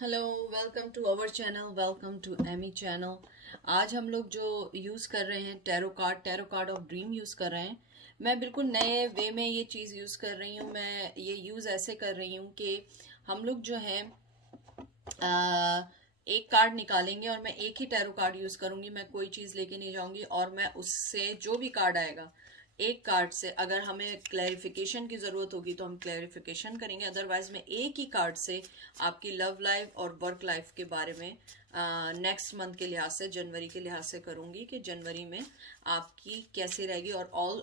Hello, welcome to our channel, welcome to Amy channel. आज हम लोग जो यूज़ कर रहे हैं tarot card of dream use कर रहे हैं। मैं बिल्कुल नए वे में ये चीज़ यूज़ कर रही हूँ। मैं ये यूज़ ऐसे कर रही हूँ कि हम लोग जो है एक कार्ड निकालेंगे और मैं एक ही टैरो कार्ड यूज़ करूँगी। मैं कोई चीज़ लेके नहीं जाऊँगी और मैं उससे जो भी कार्ड आएगा एक कार्ड से, अगर हमें क्लैरिफिकेशन की ज़रूरत होगी तो हम क्लैरिफिकेशन करेंगे, अदरवाइज मैं एक ही कार्ड से आपकी लव लाइफ और वर्क लाइफ के बारे में नेक्स्ट मंथ के लिहाज से, जनवरी के लिहाज से करूँगी कि जनवरी में आपकी कैसी रहेगी, और ऑल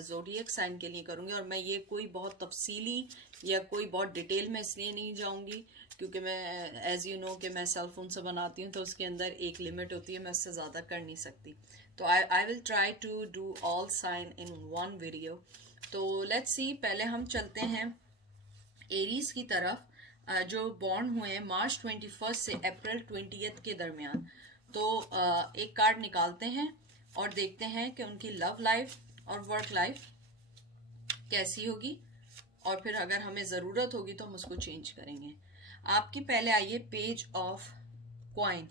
जोडियक साइन के लिए करूँगी। और मैं ये कोई बहुत तफसीली या कोई बहुत डिटेल में इसलिए नहीं जाऊँगी क्योंकि मैं एज यू नो कि मैं सेल फोन से बनाती हूँ, तो उसके अंदर एक लिमिट होती है, मैं उससे ज़्यादा कर नहीं सकती। तो I will try to do all sign in one video. तो लेट्स सी, पहले हम चलते हैं एरीज की तरफ, जो बॉर्न हुए हैं मार्च 21 से अप्रैल 20 के दरमियान। तो एक कार्ड निकालते हैं और देखते हैं कि उनकी लव लाइफ और वर्क लाइफ कैसी होगी, और फिर अगर हमें ज़रूरत होगी तो हम उसको चेंज करेंगे। आपकी पहले आइए पेज ऑफ क्वाइन।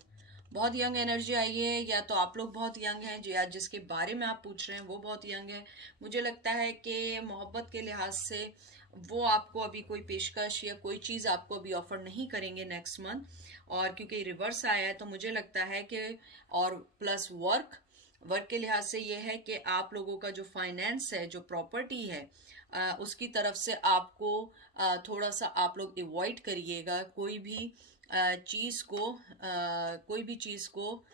बहुत यंग एनर्जी आई है, या तो आप लोग बहुत यंग हैं या जिसके बारे में आप पूछ रहे हैं वो बहुत यंग है। मुझे लगता है कि मोहब्बत के लिहाज से वो आपको अभी कोई पेशकश या कोई चीज़ आपको अभी ऑफर नहीं करेंगे नेक्स्ट मंथ। और क्योंकि रिवर्स आया है तो मुझे लगता है कि, और प्लस वर्क के लिहाज से ये है कि आप लोगों का जो फाइनेंस है, जो प्रॉपर्टी है, उसकी तरफ से आपको थोड़ा सा आप लोग अवॉइड करिएगा कोई भी चीज़ को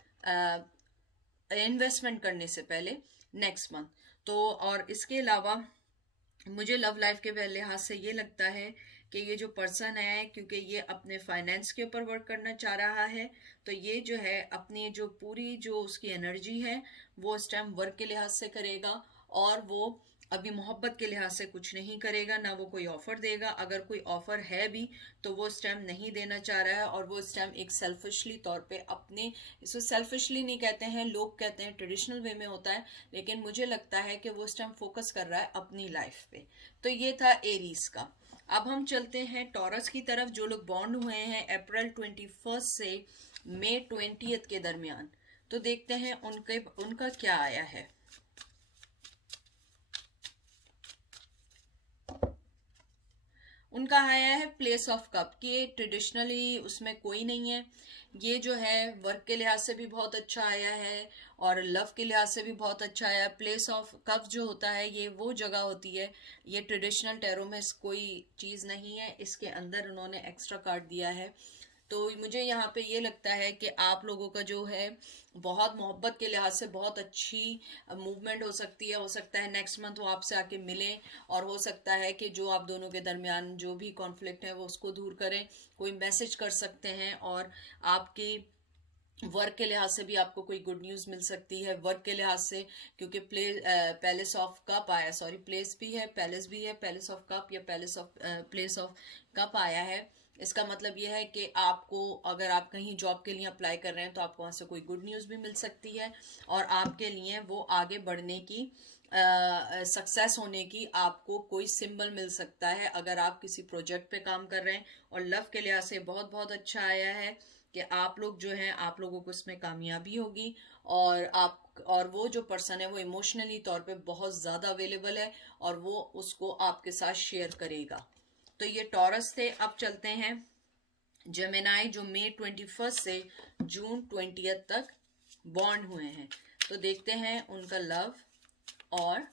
इन्वेस्टमेंट करने से पहले नेक्स्ट मंथ। तो और इसके अलावा मुझे लव लाइफ के लिहाज से ये लगता है कि ये जो पर्सन है, क्योंकि ये अपने फाइनेंस के ऊपर वर्क करना चाह रहा है, तो ये जो है अपनी जो पूरी जो उसकी एनर्जी है वो इस टाइम वर्क के लिहाज से करेगा, और वो अभी मोहब्बत के लिहाज से कुछ नहीं करेगा, ना वो कोई ऑफर देगा। अगर कोई ऑफर है भी तो वो इस टाइम नहीं देना चाह रहा है, और वो इस टाइम एक सेल्फिशली तौर पे अपने, इसको सेल्फिशली नहीं कहते हैं, लोग कहते हैं ट्रेडिशनल वे में होता है, लेकिन मुझे लगता है कि वो इस टाइम फोकस कर रहा है अपनी लाइफ पे। तो ये था एरीज का। अब हम चलते हैं टॉरस की तरफ, जो लोग बॉर्न हुए हैं अप्रैल 21 से मई 20 के दरमियान। तो देखते हैं उनका क्या आया है। उनका आया है प्लेस ऑफ कप, कि ट्रेडिशनली उसमें कोई नहीं है। ये जो है वर्क के लिहाज से भी बहुत अच्छा आया है और लव के लिहाज से भी बहुत अच्छा आया है। प्लेस ऑफ कप जो होता है ये वो जगह होती है, ये ट्रेडिशनल टैरो में कोई चीज़ नहीं है, इसके अंदर उन्होंने एक्स्ट्रा कार्ड दिया है। तो मुझे यहाँ पे ये लगता है कि आप लोगों का जो है बहुत मोहब्बत के लिहाज से बहुत अच्छी मूवमेंट हो सकती है। हो सकता है नेक्स्ट मंथ वो आपसे आके मिलें, और हो सकता है कि जो आप दोनों के दरमियान जो भी कॉन्फ्लिक्ट है वो उसको दूर करें। कोई मैसेज कर सकते हैं, और आपकी वर्क के लिहाज से भी आपको कोई गुड न्यूज़ मिल सकती है वर्क के लिहाज से, क्योंकि पैलेस ऑफ कप आया, सॉरी प्लेस भी है पैलेस भी है, पैलेस ऑफ कप या palace of place of cup आया है। इसका मतलब यह है कि आपको, अगर आप कहीं जॉब के लिए अप्लाई कर रहे हैं तो आपको वहाँ से कोई गुड न्यूज़ भी मिल सकती है, और आपके लिए वो आगे बढ़ने की, सक्सेस होने की आपको कोई सिंबल मिल सकता है अगर आप किसी प्रोजेक्ट पे काम कर रहे हैं। और लव के लिहाज से बहुत बहुत अच्छा आया है कि आप लोग जो हैं, आप लोगों को इसमें कामयाबी होगी, और वो जो पर्सन है वो इमोशनली तौर पे बहुत ज़्यादा अवेलेबल है, और वो उसको आपके साथ शेयर करेगा। तो ये टॉरस थे। अब चलते हैं जेमिनाई, जो मई 21 से जून 20 तक बॉर्न हुए हैं। तो देखते हैं उनका लव और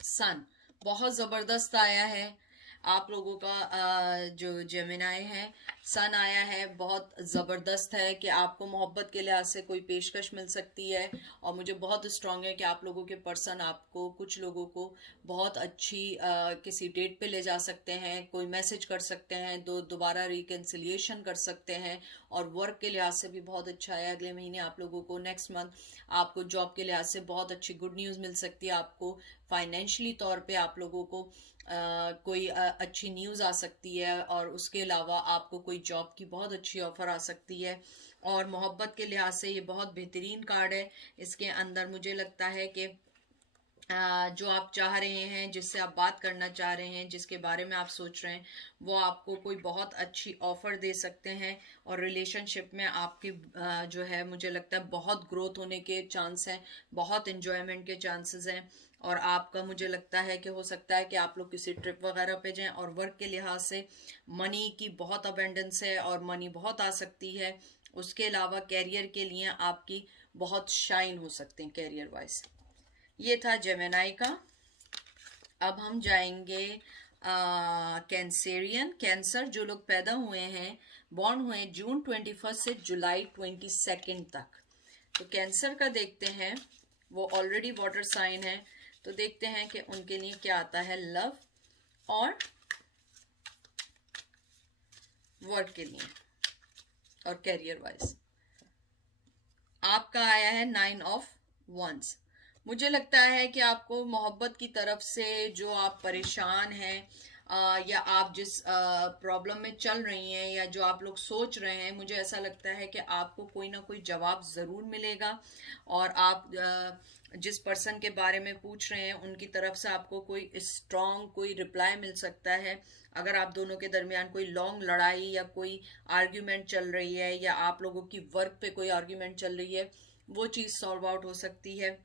सन। बहुत ज़बरदस्त आया है आप लोगों का, जो जेमिनाई है, सन आया है, बहुत ज़बरदस्त है कि आपको मोहब्बत के लिहाज से कोई पेशकश मिल सकती है। और मुझे बहुत स्ट्रांग है कि आप लोगों के पर्सन आपको, कुछ लोगों को बहुत अच्छी किसी डेट पे ले जा सकते हैं, कोई मैसेज कर सकते हैं, दोबारा रिकन्सिलिएशन कर सकते हैं। और वर्क के लिहाज से भी बहुत अच्छा है, अगले महीने आप लोगों को, नेक्स्ट मंथ आपको जॉब के लिहाज से बहुत अच्छी गुड न्यूज़ मिल सकती है। आपको फाइनेंशियली तौर पे आप लोगों को कोई अच्छी न्यूज़ आ सकती है, और उसके अलावा आपको कोई जॉब की बहुत अच्छी ऑफर आ सकती है। और मोहब्बत के लिहाज से ये बहुत बेहतरीन कार्ड है। इसके अंदर मुझे लगता है कि जो आप चाह रहे हैं, जिससे आप बात करना चाह रहे हैं, जिसके बारे में आप सोच रहे हैं, वो आपको कोई बहुत अच्छी ऑफर दे सकते हैं। और रिलेशनशिप में आपकी जो है मुझे लगता है बहुत ग्रोथ होने के चांस हैं, बहुत इंजॉयमेंट के चांसेस हैं। और आपका मुझे लगता है कि हो सकता है कि आप लोग किसी ट्रिप वगैरह पे जाएं। और वर्क के लिहाज से मनी की बहुत अबेंडेंस है और मनी बहुत आ सकती है। उसके अलावा कैरियर के लिए आपकी बहुत शाइन हो सकते हैं कैरियर वाइज। ये था जेमिनाई का। अब हम जाएंगे कैंसेरियन, कैंसर, जो लोग पैदा हुए हैं, बॉर्न हुए हैं जून 21 से जुलाई 22 तक। तो कैंसर का देखते हैं, वो ऑलरेडी वाटर साइन है, तो देखते हैं कि उनके लिए क्या आता है लव और वर्क के लिए और कैरियर वाइज। आपका आया है 9 ऑफ वंस। मुझे लगता है कि आपको मोहब्बत की तरफ से जो आप परेशान हैं या आप जिस प्रॉब्लम में चल रही हैं या जो आप लोग सोच रहे हैं, मुझे ऐसा लगता है कि आपको कोई ना कोई जवाब ज़रूर मिलेगा। और आप जिस पर्सन के बारे में पूछ रहे हैं उनकी तरफ से आपको कोई स्ट्रॉन्ग कोई रिप्लाई मिल सकता है। अगर आप दोनों के दरमियान कोई लॉन्ग लड़ाई या कोई आर्ग्यूमेंट चल रही है या आप लोगों की वर्क पे कोई आर्ग्यूमेंट चल रही है, वो चीज़ सॉल्व आउट हो सकती है।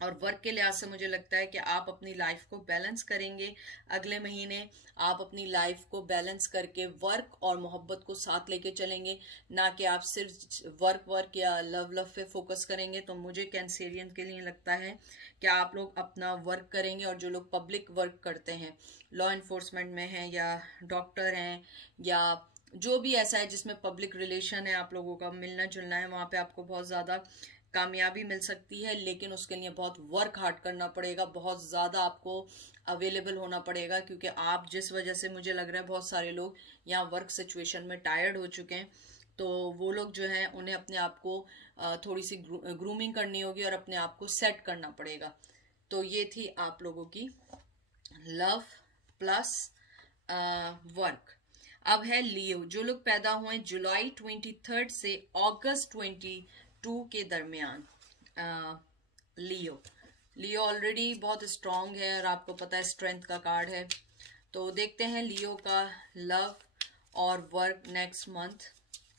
और वर्क के लिहाज से मुझे लगता है कि आप अपनी लाइफ को बैलेंस करेंगे अगले महीने। आप अपनी लाइफ को बैलेंस करके वर्क और मोहब्बत को साथ लेके चलेंगे, ना कि आप सिर्फ वर्क वर्क या लव लव पे फोकस करेंगे। तो मुझे कैंसेरियन के लिए लगता है कि आप लोग अपना वर्क करेंगे। और जो लोग पब्लिक वर्क करते हैं, लॉ इन्फोर्समेंट में हैं या डॉक्टर हैं या जो भी ऐसा है जिसमें पब्लिक रिलेशन है, आप लोगों का मिलना जुलना है, वहाँ पे आपको बहुत ज़्यादा कामयाबी मिल सकती है। लेकिन उसके लिए बहुत वर्क हार्ड करना पड़ेगा, बहुत ज़्यादा आपको अवेलेबल होना पड़ेगा, क्योंकि आप जिस वजह से मुझे लग रहा है बहुत सारे लोग यहाँ वर्क सिचुएशन में टायर्ड हो चुके हैं। तो वो लोग जो हैं उन्हें अपने आप को थोड़ी सी ग्रूमिंग करनी होगी और अपने आप को सेट करना पड़ेगा। तो ये थी आप लोगों की लव प्लस वर्क। अब है लियो, जो लोग पैदा हुए जुलाई 23 से अगस्त 22 के दरमियान। लियो लियो ऑलरेडी बहुत स्ट्रांग है और आपको पता है स्ट्रेंथ का कार्ड है। तो देखते हैं लियो का लव और वर्क नेक्स्ट मंथ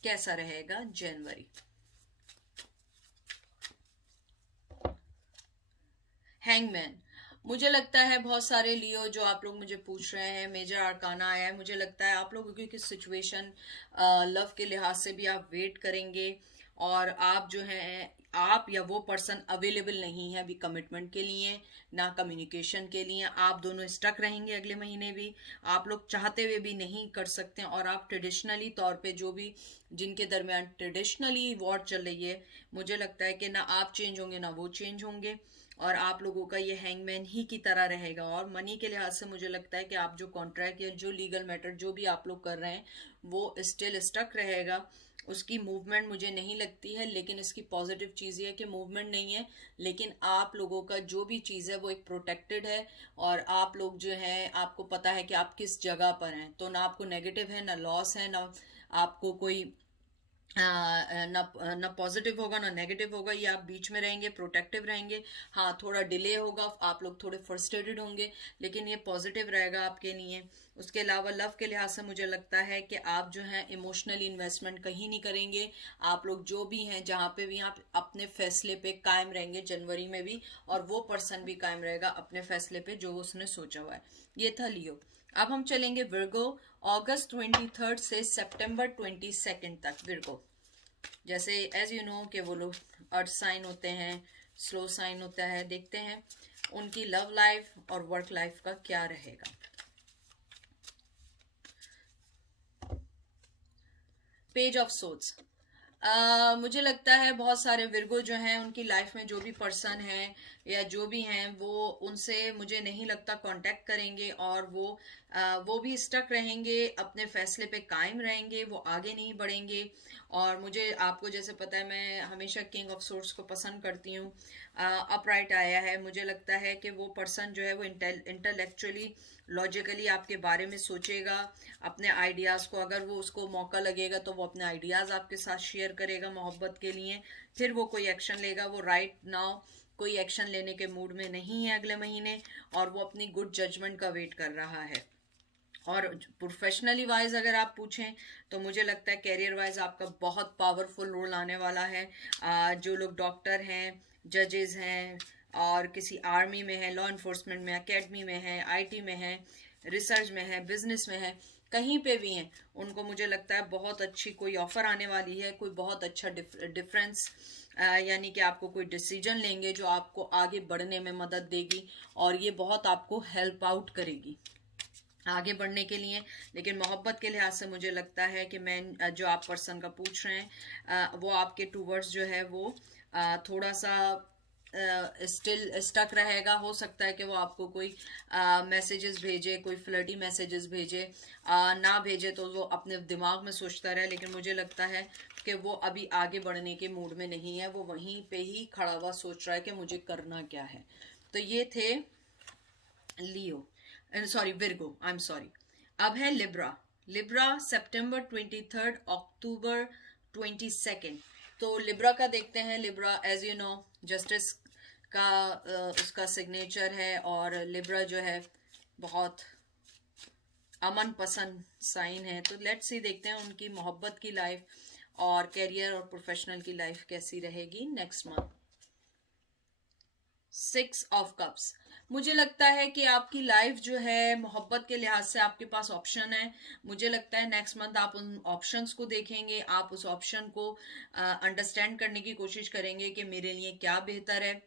कैसा रहेगा जनवरी। हैंगमैन, मुझे लगता है बहुत सारे लियो जो आप लोग मुझे पूछ रहे हैं, मेजर आर्काना आया है, मुझे लगता है आप लोगों की सिचुएशन लव के लिहाज से भी आप वेट करेंगे। और आप जो हैं, आप या वो पर्सन अवेलेबल नहीं है अभी कमिटमेंट के लिए, ना कम्युनिकेशन के लिए। आप दोनों स्टक रहेंगे अगले महीने भी, आप लोग चाहते हुए भी नहीं कर सकते। और आप ट्रेडिशनली तौर पे जो भी जिनके दरमियान ट्रेडिशनली वॉर चल रही है, मुझे लगता है कि ना आप चेंज होंगे ना वो चेंज होंगे। और आप लोगों का ये हैंगमैन ही की तरह रहेगा। और मनी के लिहाज से मुझे लगता है कि आप जो कॉन्ट्रैक्ट या जो लीगल मैटर जो भी आप लोग कर रहे हैं वो स्टिल स्टक रहेगा। उसकी मूवमेंट मुझे नहीं लगती है। लेकिन इसकी पॉजिटिव चीज़ ये है कि मूवमेंट नहीं है, लेकिन आप लोगों का जो भी चीज़ है वो एक प्रोटेक्टेड है। और आप लोग जो हैं, आपको पता है कि आप किस जगह पर हैं। तो ना आपको नेगेटिव है, ना लॉस है, ना आपको कोई ना पॉजिटिव होगा ना नेगेटिव होगा। ये आप बीच में रहेंगे, प्रोटेक्टिव रहेंगे। हाँ, थोड़ा डिले होगा, आप लोग थोड़े फ्रस्ट्रेटेड होंगे, लेकिन ये पॉजिटिव रहेगा आपके लिए। उसके अलावा लव के लिहाज से मुझे लगता है कि आप जो है इमोशनली इन्वेस्टमेंट कहीं नहीं करेंगे। आप लोग जो भी हैं, जहाँ पे भी आप अपने फैसले पे कायम रहेंगे जनवरी में भी, और वो पर्सन भी कायम रहेगा अपने फैसले पे जो उसने सोचा हुआ है। ये था लियो। अब हम चलेंगे विर्गो, अगस्त 23 से सितंबर 22 तक। विर्गो जैसे एज यू नो कि वो लोग अर्थ साइन होते हैं, स्लो साइन होता है। देखते हैं उनकी लव लाइफ और वर्क लाइफ का क्या रहेगा। पेज ऑफ सोर्ड्स, मुझे लगता है बहुत सारे विर्गो जो हैं उनकी लाइफ में जो भी पर्सन है या जो भी हैं वो उनसे मुझे नहीं लगता कांटेक्ट करेंगे। और वो भी स्टक रहेंगे, अपने फैसले पे कायम रहेंगे, वो आगे नहीं बढ़ेंगे। और मुझे आपको जैसे पता है मैं हमेशा किंग ऑफ सोर्ड्स को पसंद करती हूँ। अपराइट आया है, मुझे लगता है कि वो पर्सन जो है वो इंटेलेक्चुअली लॉजिकली आपके बारे में सोचेगा, अपने आइडियाज़ को, अगर वो उसको मौका लगेगा तो वो अपने आइडियाज़ आपके साथ शेयर करेगा मोहब्बत के लिए। फिर वो कोई एक्शन लेगा। वो राइट नाउ कोई एक्शन लेने के मूड में नहीं है अगले महीने, और वो अपनी गुड जजमेंट का वेट कर रहा है। और प्रोफेशनली वाइज अगर आप पूछें तो मुझे लगता है कैरियर वाइज आपका बहुत पावरफुल रोल आने वाला है। जो लोग डॉक्टर हैं, जजेस हैं, और किसी आर्मी में है, लॉ इन्फोर्समेंट में, एकेडमी में है, आईटी में है, रिसर्च में है, बिजनेस में है, कहीं पे भी हैं, उनको मुझे लगता है बहुत अच्छी कोई ऑफर आने वाली है, कोई बहुत अच्छा डिफरेंस, यानी कि आपको कोई डिसीजन लेंगे जो आपको आगे बढ़ने में मदद देगी, और ये बहुत आपको हेल्प आउट करेगी आगे बढ़ने के लिए। लेकिन मोहब्बत के लिहाज से मुझे लगता है कि मैं जो आप पर्सन का पूछ रहे हैं वो आपके टूवर्ड्स जो है वो थोड़ा सा स्टिल स्टक रहेगा। हो सकता है कि वो आपको कोई मैसेजेस भेजे, कोई फ्लर्टी मैसेजेस भेजे, ना भेजे तो वो अपने दिमाग में सोचता रहे, लेकिन मुझे लगता है कि वो अभी आगे बढ़ने के मूड में नहीं है, वो वहीं पे ही खड़ा हुआ सोच रहा है कि मुझे करना क्या है। तो ये थे Leo, sorry Virgo, I am sorry. अब है लिब्रा। लिब्रा सितंबर 23, अक्टूबर 22। तो लिब्रा का देखते हैं। Libra as you know justice का उसका सिग्नेचर है, और लिब्रा जो है बहुत अमन पसंद साइन है। तो लेट्स सी, देखते हैं उनकी मोहब्बत की लाइफ और कैरियर और प्रोफेशनल की लाइफ कैसी रहेगी नेक्स्ट मंथ। 6 of cups. मुझे लगता है कि आपकी लाइफ जो है मोहब्बत के लिहाज से आपके पास ऑप्शन है। मुझे लगता है नेक्स्ट मंथ आप उन ऑप्शंस को देखेंगे, आप उस ऑप्शन को अंडरस्टैंड करने की कोशिश करेंगे कि मेरे लिए क्या बेहतर है।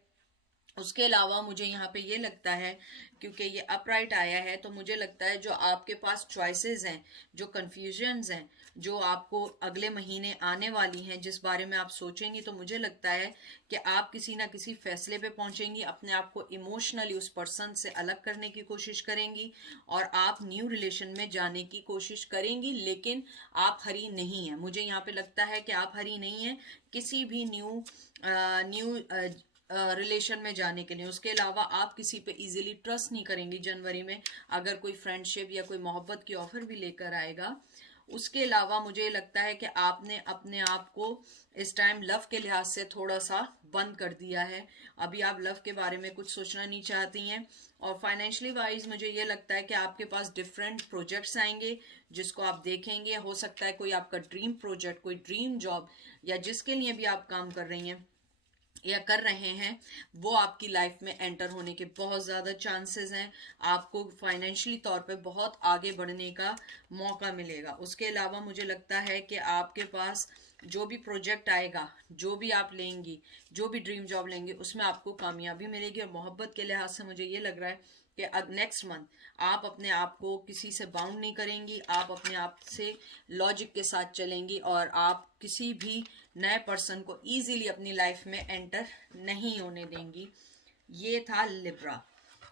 उसके अलावा मुझे यहाँ पे ये लगता है, क्योंकि ये अपराइट आया है, तो मुझे लगता है जो आपके पास चॉइसेस हैं, जो कंफ्यूजन्स हैं, जो आपको अगले महीने आने वाली हैं, जिस बारे में आप सोचेंगी, तो मुझे लगता है कि आप किसी ना किसी फैसले पे पहुंचेंगी, अपने आप को इमोशनली उस पर्सन से अलग करने की कोशिश करेंगी, और आप न्यू रिलेशन में जाने की कोशिश करेंगी, लेकिन आप हरी नहीं है। मुझे यहाँ पे लगता है कि आप हरी नहीं है किसी भी न्यू रिलेशन में जाने के लिए। उसके अलावा आप किसी पे इजीली ट्रस्ट नहीं करेंगी जनवरी में, अगर कोई फ्रेंडशिप या कोई मोहब्बत की ऑफर भी लेकर आएगा। उसके अलावा मुझे लगता है कि आपने अपने आप को इस टाइम लव के लिहाज से थोड़ा सा बंद कर दिया है। अभी आप लव के बारे में कुछ सोचना नहीं चाहती हैं। और फाइनेंशियली वाइज मुझे ये लगता है कि आपके पास डिफरेंट प्रोजेक्ट्स आएंगे जिसको आप देखेंगे। हो सकता है कोई आपका ड्रीम प्रोजेक्ट, कोई ड्रीम जॉब, या जिसके लिए भी आप काम कर रही हैं या कर रहे हैं, वो आपकी लाइफ में एंटर होने के बहुत ज़्यादा चांसेस हैं। आपको फाइनेंशियली तौर पे बहुत आगे बढ़ने का मौका मिलेगा। उसके अलावा मुझे लगता है कि आपके पास जो भी प्रोजेक्ट आएगा, जो भी आप लेंगी, जो भी ड्रीम जॉब लेंगे, उसमें आपको कामयाबी मिलेगी। और मोहब्बत के लिहाज से मुझे ये लग रहा है कि अब नेक्स्ट मंथ आप अपने आप को किसी से बाउंड नहीं करेंगी, आप अपने आप से लॉजिक के साथ चलेंगी, और आप किसी भी नए पर्सन को इजीली अपनी लाइफ में एंटर नहीं होने देंगी। ये था लिब्रा।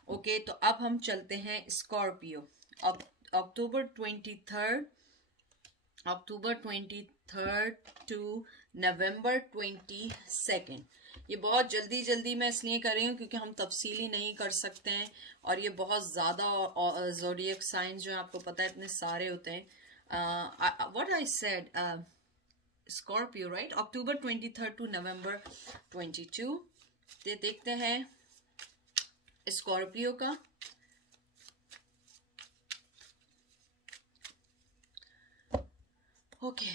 ओके, तो अब हम चलते हैं स्कॉर्पियो। October 23 to November 22। ये बहुत जल्दी जल्दी मैं इसलिए कर रही हूँ क्योंकि हम तफसीली नहीं कर सकते हैं, और ये बहुत ज़्यादा ज़ोडिएक साइंस जो आपको पता है इतने सारे होते हैं। What I said, Scorpio right, October 23 to November 22। ते देखते हैं स्कॉर्पियो का। Okay,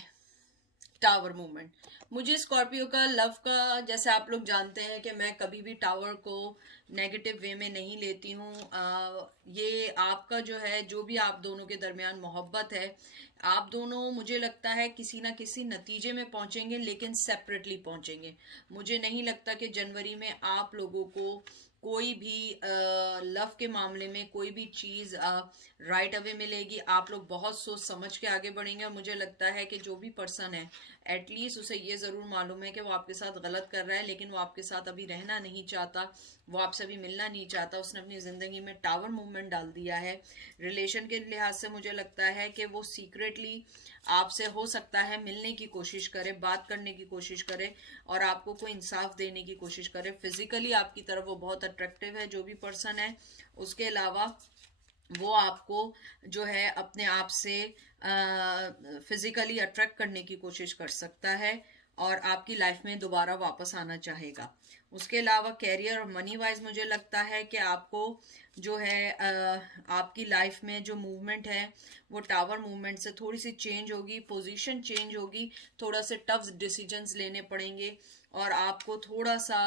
tower movement. मुझे स्कॉर्पियो का लव का, जैसे आप लोग जानते हैं कि मैं कभी भी टावर को नेगेटिव वे में नहीं लेती हूँ। ये आपका जो है, जो भी आप दोनों के दरमियान मोहब्बत है, आप दोनों मुझे लगता है किसी ना किसी नतीजे में पहुंचेंगे, लेकिन सेपरेटली पहुंचेंगे। मुझे नहीं लगता कि जनवरी में आप लोगों को कोई भी लव के मामले में कोई भी चीज राइट अवे मिलेगी। आप लोग बहुत सोच समझ के आगे बढ़ेंगे, और मुझे लगता है कि जो भी पर्सन है, एटलीस्ट उसे ये जरूर मालूम है कि वो आपके साथ गलत कर रहा है, लेकिन वो आपके साथ अभी रहना नहीं चाहता, वो आपसे अभी मिलना नहीं चाहता। उसने अपनी जिंदगी में टावर मूवमेंट डाल दिया है। रिलेशन के लिहाज से मुझे लगता है कि वो सीक्रेटली आपसे हो सकता है मिलने की कोशिश करे, बात करने की कोशिश करे, और आपको कोई इंसाफ देने की कोशिश करे। फिजिकली आपकी तरफ वो बहुत अट्रैक्टिव है जो भी पर्सन है। उसके अलावा वो आपको जो है अपने आप से फिजिकली अट्रैक्ट करने की कोशिश कर सकता है। और आपकी लाइफ में दोबारा वापस आना चाहेगा। उसके अलावा कैरियर और मनी वाइज मुझे लगता है कि आपको जो है आपकी लाइफ में जो मूवमेंट है वो टावर मूवमेंट से थोड़ी सी चेंज होगी, पोजीशन चेंज होगी, थोड़ा से टफ डिसीजंस लेने पड़ेंगे और आपको थोड़ा सा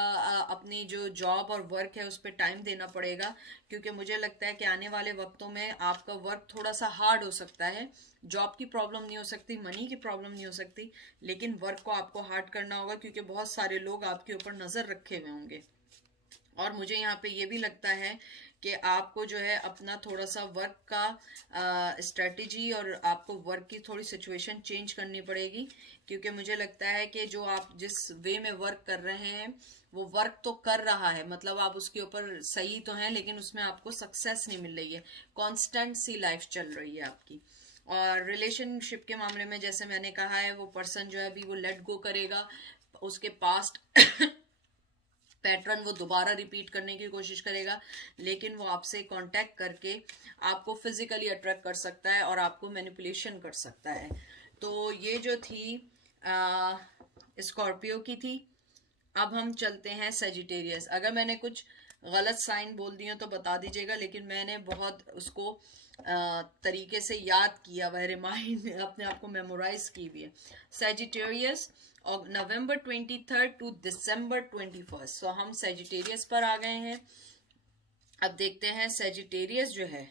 अपनी जो जॉब और वर्क है उस पर टाइम देना पड़ेगा, क्योंकि मुझे लगता है कि आने वाले वक्तों में आपका वर्क थोड़ा सा हार्ड हो सकता है। जॉब की प्रॉब्लम नहीं हो सकती, मनी की प्रॉब्लम नहीं हो सकती, लेकिन वर्क को आपको हार्ड करना होगा क्योंकि बहुत सारे लोग आपके ऊपर नजर रखे हुए होंगे। और मुझे यहाँ पे ये भी लगता है कि आपको जो है अपना थोड़ा सा वर्क का स्ट्रेटजी और आपको वर्क की थोड़ी सिचुएशन चेंज करनी पड़ेगी, क्योंकि मुझे लगता है कि जो आप जिस वे में वर्क कर रहे हैं वो वर्क तो कर रहा है, मतलब आप उसके ऊपर सही तो हैं, लेकिन उसमें आपको सक्सेस नहीं मिल रही है, कांस्टेंट सी लाइफ चल रही है आपकी। और रिलेशनशिप के मामले में जैसे मैंने कहा है, वो पर्सन जो है अभी वो लेट गो करेगा, उसके पास्ट पैटर्न वो दोबारा रिपीट करने की कोशिश करेगा, लेकिन वो आपसे कांटेक्ट करके आपको फिजिकली अट्रैक्ट कर सकता है और आपको मैनिपुलेशन कर सकता है। तो ये जो थी स्कॉर्पियो की थी। अब हम चलते हैं सेजिटेरियस। अगर मैंने कुछ गलत साइन बोल दिए तो बता दीजिएगा, लेकिन मैंने बहुत उसको तरीके से याद किया हुआ है, रिमाइंड अपने आप को मेमोराइज की हुई है। सेजिटेरियस और नवंबर 23 टू दिसंबर 21, सो हम सेजिटेरियस पर आ गए हैं। अब देखते हैं सेजिटेरियस जो है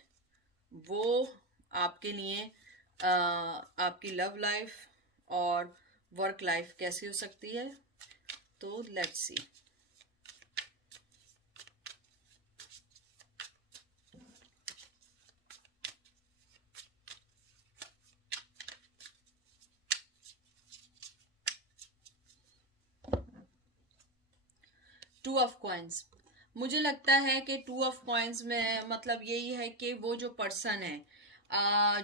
वो आपके लिए आपकी लव लाइफ और वर्क लाइफ कैसी हो सकती है, तो let's C. Two of coins. मुझे लगता है कि टू ऑफ कॉइंस में मतलब यही है कि वो जो पर्सन है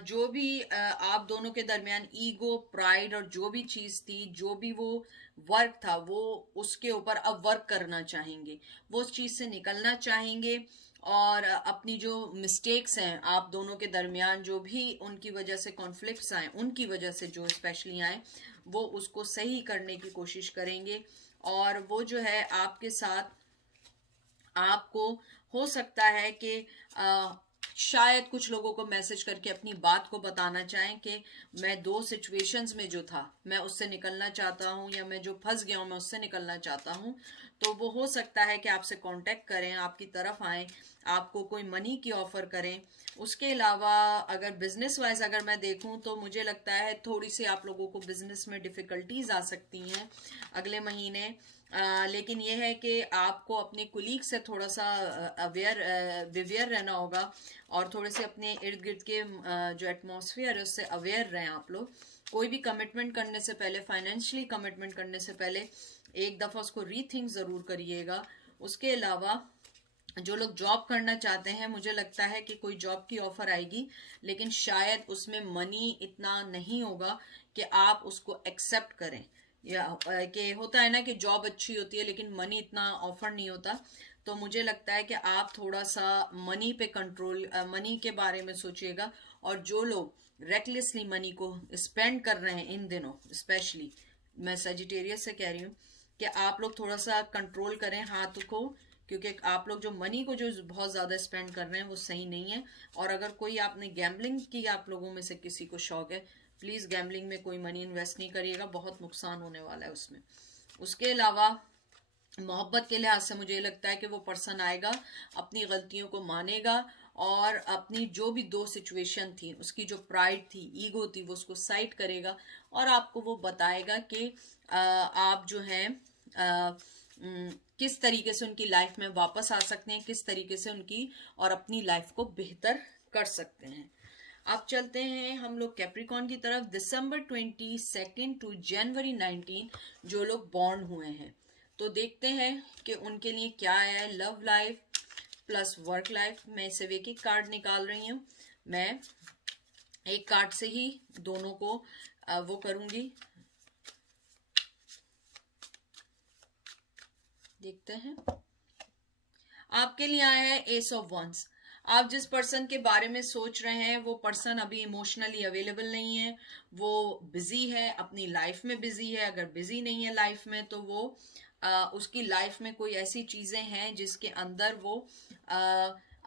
जो भी आप दोनों के दरमियान ईगो, प्राइड और जो भी चीज थी, जो भी वो वर्क था, वो उसके ऊपर अब वर्क करना चाहेंगे, वो उस चीज से निकलना चाहेंगे और अपनी जो मिस्टेक्स हैं आप दोनों के दरमियान, जो भी उनकी वजह से कॉन्फ्लिक्ट्स आए, उनकी वजह से जो स्पेशली आए, वो उसको सही करने की कोशिश करेंगे। और वो जो है आपके साथ, आपको हो सकता है कि शायद कुछ लोगों को मैसेज करके अपनी बात को बताना चाहें कि मैं दो सिचुएशंस में जो था मैं उससे निकलना चाहता हूं, या मैं जो फंस गया हूं मैं उससे निकलना चाहता हूं। तो वो हो सकता है कि आपसे कांटेक्ट करें, आपकी तरफ आए, आपको कोई मनी की ऑफर करें। उसके अलावा अगर बिजनेस वाइज अगर मैं देखूं तो मुझे लगता है थोड़ी सी आप लोगों को बिजनेस में डिफिकल्टीज आ सकती हैं अगले महीने। लेकिन यह है कि आपको अपने कुलीग से थोड़ा सा विवेयर रहना होगा और थोड़े से अपने इर्द गिर्द के जो एटमॉस्फेयर है उससे अवेयर रहें आप लोग। कोई भी कमिटमेंट करने से पहले, फाइनेंशियली कमिटमेंट करने से पहले एक दफा उसको रीथिंक जरूर करिएगा। उसके अलावा जो लोग जॉब करना चाहते हैं, मुझे लगता है कि कोई जॉब की ऑफर आएगी, लेकिन शायद उसमें मनी इतना नहीं होगा कि आप उसको एक्सेप्ट करें, या कि होता है ना कि जॉब अच्छी होती है लेकिन मनी इतना ऑफर नहीं होता। तो मुझे लगता है कि आप थोड़ा सा मनी पे कंट्रोल, मनी के बारे में सोचिएगा। और जो लोग रेकलेसली मनी को स्पेंड कर रहे हैं इन दिनों, स्पेशली मैं सेजिटेरियस से कह रही हूँ कि आप लोग थोड़ा सा कंट्रोल करें हाथ को, क्योंकि आप लोग जो मनी को जो बहुत ज्यादा स्पेंड कर रहे हैं वो सही नहीं है। और अगर कोई आपने गैम्बलिंग की, आप लोगों में से किसी को शौक है, प्लीज गैम्बलिंग में कोई मनी इन्वेस्ट नहीं करिएगा, बहुत नुकसान होने वाला है उसमें। उसके अलावा मोहब्बत के लिहाज से मुझे लगता है कि वो पर्सन आएगा, अपनी गलतियों को मानेगा और अपनी जो भी दो सिचुएशन थी, उसकी जो प्राइड थी, ईगो थी, वो उसको साइड करेगा और आपको वो बताएगा कि आप जो है किस तरीके से उनकी लाइफ में वापस आ सकते हैं, किस तरीके से उनकी और अपनी लाइफ को बेहतर कर सकते हैं। अब चलते हैं हम लोग कैप्रिकॉन की तरफ। दिसंबर 22 टू जनवरी 19 जो लोग बॉर्न हुए हैं, तो देखते हैं कि उनके लिए क्या आया है। Love life plus work life. मैं इसे एक एक कार्ड निकाल रही हूँ, मैं एक कार्ड से ही दोनों को वो करूंगी। देखते हैं, आपके लिए आया है एस ऑफ वंस। आप जिस पर्सन के बारे में सोच रहे हैं वो पर्सन अभी इमोशनली अवेलेबल नहीं है, वो बिजी है, अपनी लाइफ में बिजी है। अगर बिजी नहीं है लाइफ में तो वो उसकी लाइफ में कोई ऐसी चीजें हैं जिसके अंदर वो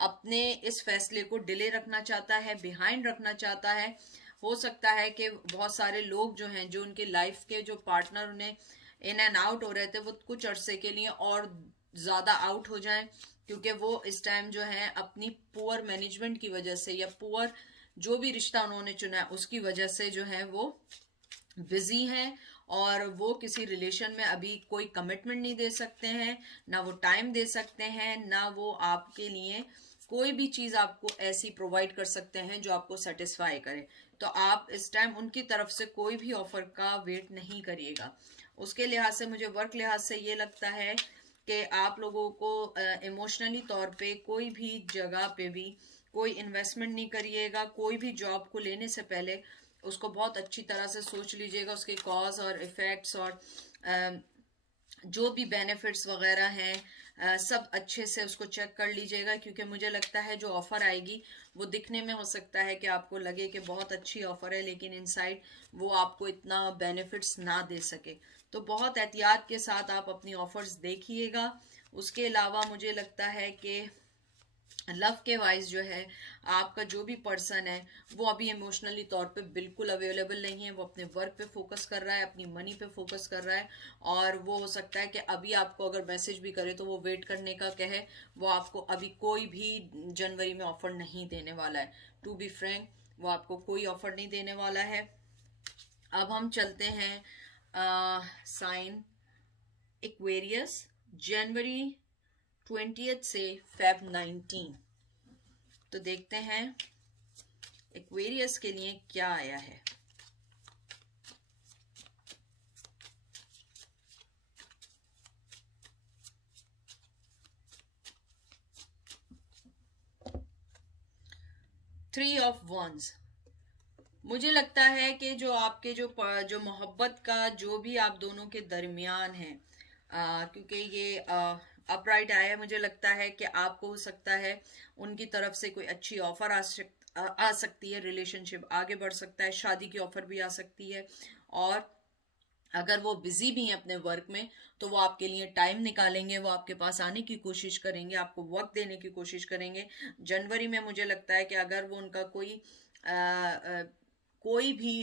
अपने इस फैसले को डिले रखना चाहता है, बिहाइंड रखना चाहता है। हो सकता है कि बहुत सारे लोग जो हैं, जो उनके लाइफ के जो पार्टनर उन्हें इन एंड आउट हो रहे थे, वो कुछ अरसे के लिए और ज्यादा आउट हो जाएं, क्योंकि वो इस टाइम जो है अपनी पुअर मैनेजमेंट की वजह से या पुअर जो भी रिश्ता उन्होंने चुना है उसकी वजह से जो है वो बिजी हैं, और वो किसी रिलेशन में अभी कोई कमिटमेंट नहीं दे सकते हैं, ना वो टाइम दे सकते हैं, ना वो आपके लिए कोई भी चीज आपको ऐसी प्रोवाइड कर सकते हैं जो आपको सेटिस्फाई करे। तो आप इस टाइम उनकी तरफ से कोई भी ऑफर का वेट नहीं करिएगा। उसके लिहाज से मुझे वर्क लिहाज से ये लगता है कि आप लोगों को इमोशनली तौर पे कोई भी जगह पे भी कोई इन्वेस्टमेंट नहीं करिएगा। कोई भी जॉब को लेने से पहले उसको बहुत अच्छी तरह से सोच लीजिएगा, उसके कॉज और इफेक्ट्स और जो भी बेनिफिट्स वगैरह हैं सब अच्छे से उसको चेक कर लीजिएगा, क्योंकि मुझे लगता है जो ऑफर आएगी वो दिखने में हो सकता है कि आपको लगे कि बहुत अच्छी ऑफर है, लेकिन इनसाइड वो आपको इतना बेनिफिट्स ना दे सके। तो बहुत एहतियात के साथ आप अपनी ऑफर्स देखिएगा। उसके अलावा मुझे लगता है कि लव के वाइज जो है आपका जो भी पर्सन है वो अभी इमोशनली तौर पे बिल्कुल अवेलेबल नहीं है। वो अपने वर्क पे फोकस कर रहा है, अपनी मनी पे फोकस कर रहा है, और वो हो सकता है कि अभी आपको अगर मैसेज भी करे तो वो वेट करने का कहे। वो आपको अभी कोई भी जनवरी में ऑफर नहीं देने वाला है। टू बी फ्रैंक, वो आपको कोई ऑफर नहीं देने वाला है। अब हम चलते हैं साइन एक्वेरियस, जनवरी 20 से फेब 19। तो देखते हैं एक्वेरियस के लिए क्या आया है। Three of wands. मुझे लगता है कि जो आपके जो मोहब्बत का जो भी आप दोनों के दरमियान है, क्योंकि ये अपराइट आया है, मुझे लगता है कि आपको हो सकता है उनकी तरफ से कोई अच्छी ऑफर आ सकती है, रिलेशनशिप आगे बढ़ सकता है, शादी की ऑफर भी आ सकती है। और अगर वो बिजी भी हैं अपने वर्क में तो वो आपके लिए टाइम निकालेंगे, वो आपके पास आने की कोशिश करेंगे, आपको वक्त देने की कोशिश करेंगे। जनवरी में मुझे लगता है कि अगर वो उनका कोई भी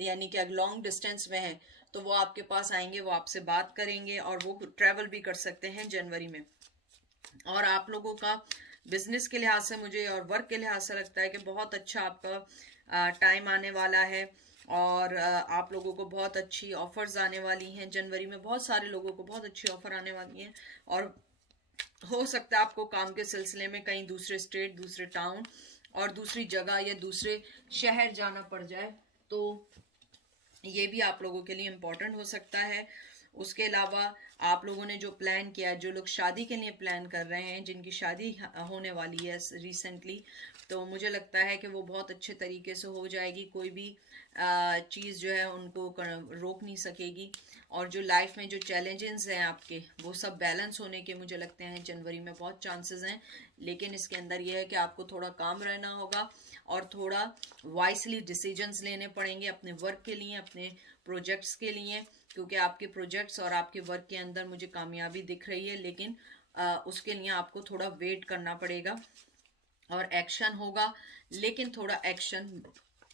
यानी कि लॉन्ग डिस्टेंस में है तो वो आपके पास आएंगे, वो आपसे बात करेंगे, और वो ट्रैवल भी कर सकते हैं जनवरी में। और आप लोगों का बिजनेस के लिहाज से मुझे और वर्क के लिहाज से लगता है कि बहुत अच्छा आपका टाइम आने वाला है, और आप लोगों को बहुत अच्छी ऑफर्स आने वाली हैं जनवरी में। बहुत सारे लोगों को बहुत अच्छी ऑफर आने वाली हैं, और हो सकता है आपको काम के सिलसिले में कहीं दूसरे स्टेट, दूसरे टाउन और दूसरी जगह या दूसरे शहर जाना पड़ जाए, तो ये भी आप लोगों के लिए इम्पोर्टेंट हो सकता है। उसके अलावा आप लोगों ने जो प्लान किया, जो लोग शादी के लिए प्लान कर रहे हैं, जिनकी शादी होने वाली है रिसेंटली, तो मुझे लगता है कि वो बहुत अच्छे तरीके से हो जाएगी। कोई भी चीज़ जो है उनको रोक नहीं सकेगी, और जो लाइफ में जो चैलेंजेस हैं आपके वो सब बैलेंस होने के मुझे लगते हैं जनवरी में बहुत चांसेस हैं। लेकिन इसके अंदर यह है कि आपको थोड़ा काम रहना होगा और थोड़ा वाइसली डिसीजंस लेने पड़ेंगे अपने वर्क के लिए, अपने प्रोजेक्ट्स के लिए, क्योंकि आपके प्रोजेक्ट्स और आपके वर्क के अंदर मुझे कामयाबी दिख रही है, लेकिन उसके लिए आपको थोड़ा वेट करना पड़ेगा और एक्शन होगा, लेकिन थोड़ा एक्शन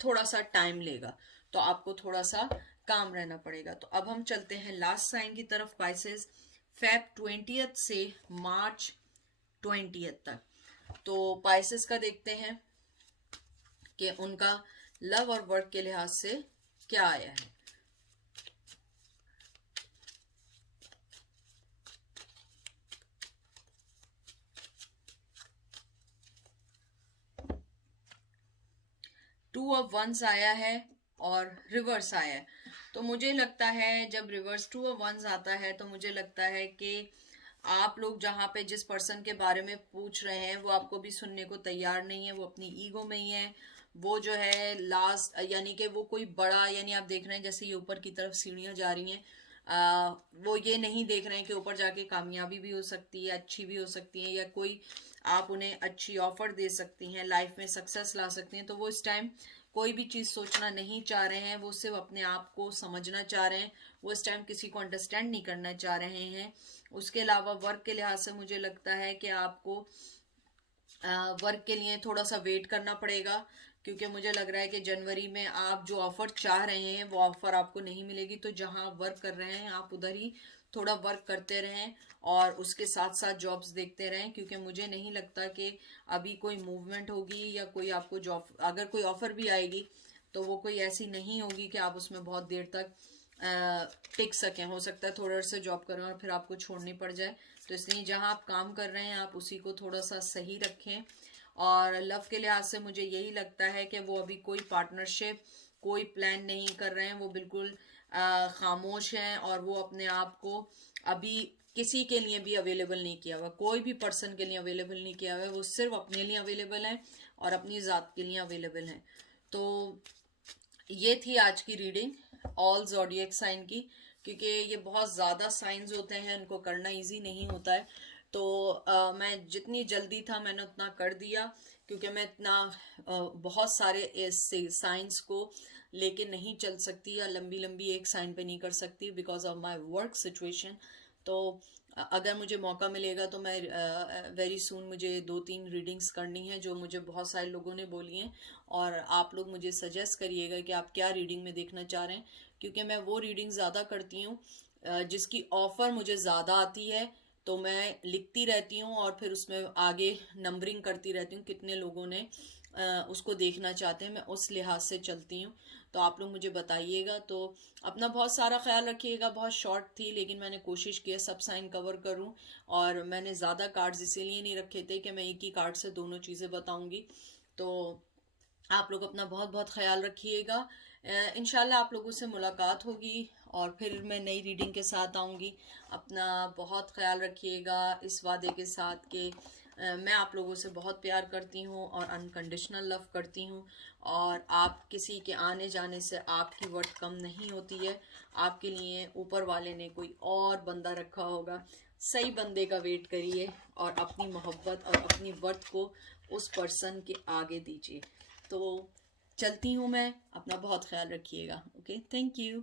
थोड़ा सा टाइम लेगा, तो आपको थोड़ा सा काम रहना पड़ेगा। तो अब हम चलते हैं लास्ट साइन की तरफ, पाइसेस, फेब 20 से मार्च 20 तक। तो पाइसेस का देखते हैं कि उनका लव और वर्क के लिहाज से क्या आया है। टू ऑफ वंस आया है और रिवर्स आया है। तो मुझे लगता है जब रिवर्स टू ऑफ वंस आता है तो मुझे लगता है कि आप लोग जहाँ पे जिस पर्सन के बारे में पूछ रहे हैं वो आपको भी सुनने को तैयार नहीं है, वो अपनी ईगो में ही है। वो जो है लास्ट यानी कि वो कोई बड़ा, यानी आप देख रहे हैं जैसे ये ऊपर की तरफ सीढ़ियां जा रही हैं, वो ये नहीं देख रहे हैं कि ऊपर जाके कामयाबी भी हो सकती है, अच्छी भी हो सकती है, या कोई आप उन्हें अच्छी ऑफर दे सकती हैं, लाइफ में सक्सेस ला सकती हैं। तो वो इस टाइम कोई भी चीज़ सोचना नहीं चाह रहे हैं, वो सिर्फ अपने आप को समझना चाह रहे हैं, वो इस टाइम किसी को अंडरस्टैंड नहीं करना चाह रहे हैं। उसके अलावा वर्क के लिहाज से मुझे लगता है कि आपको वर्क के लिए थोड़ा सा वेट करना पड़ेगा, क्योंकि मुझे लग रहा है कि जनवरी में आप जो ऑफर चाह रहे हैं वो ऑफर आपको नहीं मिलेगी। तो जहां वर्क कर रहे हैं आप उधर ही थोड़ा वर्क करते रहें और उसके साथ साथ जॉब्स देखते रहें, क्योंकि मुझे नहीं लगता कि अभी कोई मूवमेंट होगी या कोई आपको जॉब, अगर कोई ऑफर भी आएगी तो वो कोई ऐसी नहीं होगी कि आप उसमें बहुत देर तक टिक सकें। हो सकता है थोड़ा सा जॉब करें और फिर आपको छोड़नी पड़ जाए। तो इसलिए जहां आप काम कर रहे हैं आप उसी को थोड़ा सा सही रखें। और लव के लिहाज से मुझे यही लगता है कि वो अभी कोई पार्टनरशिप, कोई प्लान नहीं कर रहे हैं, वो बिल्कुल खामोश हैं और वो अपने आप को अभी किसी के लिए भी अवेलेबल नहीं किया हुआ, कोई भी पर्सन के लिए अवेलेबल नहीं किया हुआ है। वो सिर्फ अपने लिए अवेलेबल हैं और अपनी ज़ात के लिए अवेलेबल हैं। तो ये थी आज की रीडिंग ऑल ज़ोडिएक साइन की, क्योंकि ये बहुत ज़्यादा साइंस होते हैं, इनको करना इजी नहीं होता है। तो मैं जितनी जल्दी था मैंने उतना कर दिया, क्योंकि मैं इतना बहुत सारे इस साइंस को लेके नहीं चल सकती या लंबी लंबी एक साइन पे नहीं कर सकती because of my work situation. तो अगर मुझे मौका मिलेगा तो मैं वेरी सून मुझे 2-3 रीडिंग्स करनी है जो मुझे बहुत सारे लोगों ने बोली हैं। और आप लोग मुझे सजेस्ट करिएगा कि आप क्या रीडिंग में देखना चाह रहे हैं, क्योंकि मैं वो रीडिंग ज़्यादा करती हूँ जिसकी ऑफ़र मुझे ज़्यादा आती है। तो मैं लिखती रहती हूँ और फिर उसमें आगे नंबरिंग करती रहती हूँ कितने लोगों ने उसको देखना चाहते हैं, मैं उस लिहाज से चलती हूँ। तो आप लोग मुझे बताइएगा। तो अपना बहुत सारा ख्याल रखिएगा। बहुत शॉर्ट थी लेकिन मैंने कोशिश की सब साइन कवर करूँ, और मैंने ज़्यादा कार्ड्स इसीलिए नहीं रखे थे कि मैं एक ही कार्ड से दोनों चीज़ें बताऊँगी। तो आप लोग अपना बहुत बहुत ख्याल रखिएगा। इंशाल्लाह आप लोगों से मुलाकात होगी और फिर मैं नई रीडिंग के साथ आऊँगी। अपना बहुत ख्याल रखिएगा इस वादे के साथ कि मैं आप लोगों से बहुत प्यार करती हूँ और अनकंडीशनल लव करती हूँ, और आप किसी के आने जाने से आपकी वर्थ कम नहीं होती है। आपके लिए ऊपर वाले ने कोई और बंदा रखा होगा। सही बंदे का वेट करिए और अपनी मोहब्बत और अपनी वर्थ को उस पर्सन के आगे दीजिए। तो चलती हूँ मैं, अपना बहुत ख्याल रखिएगा। Okay, thank you.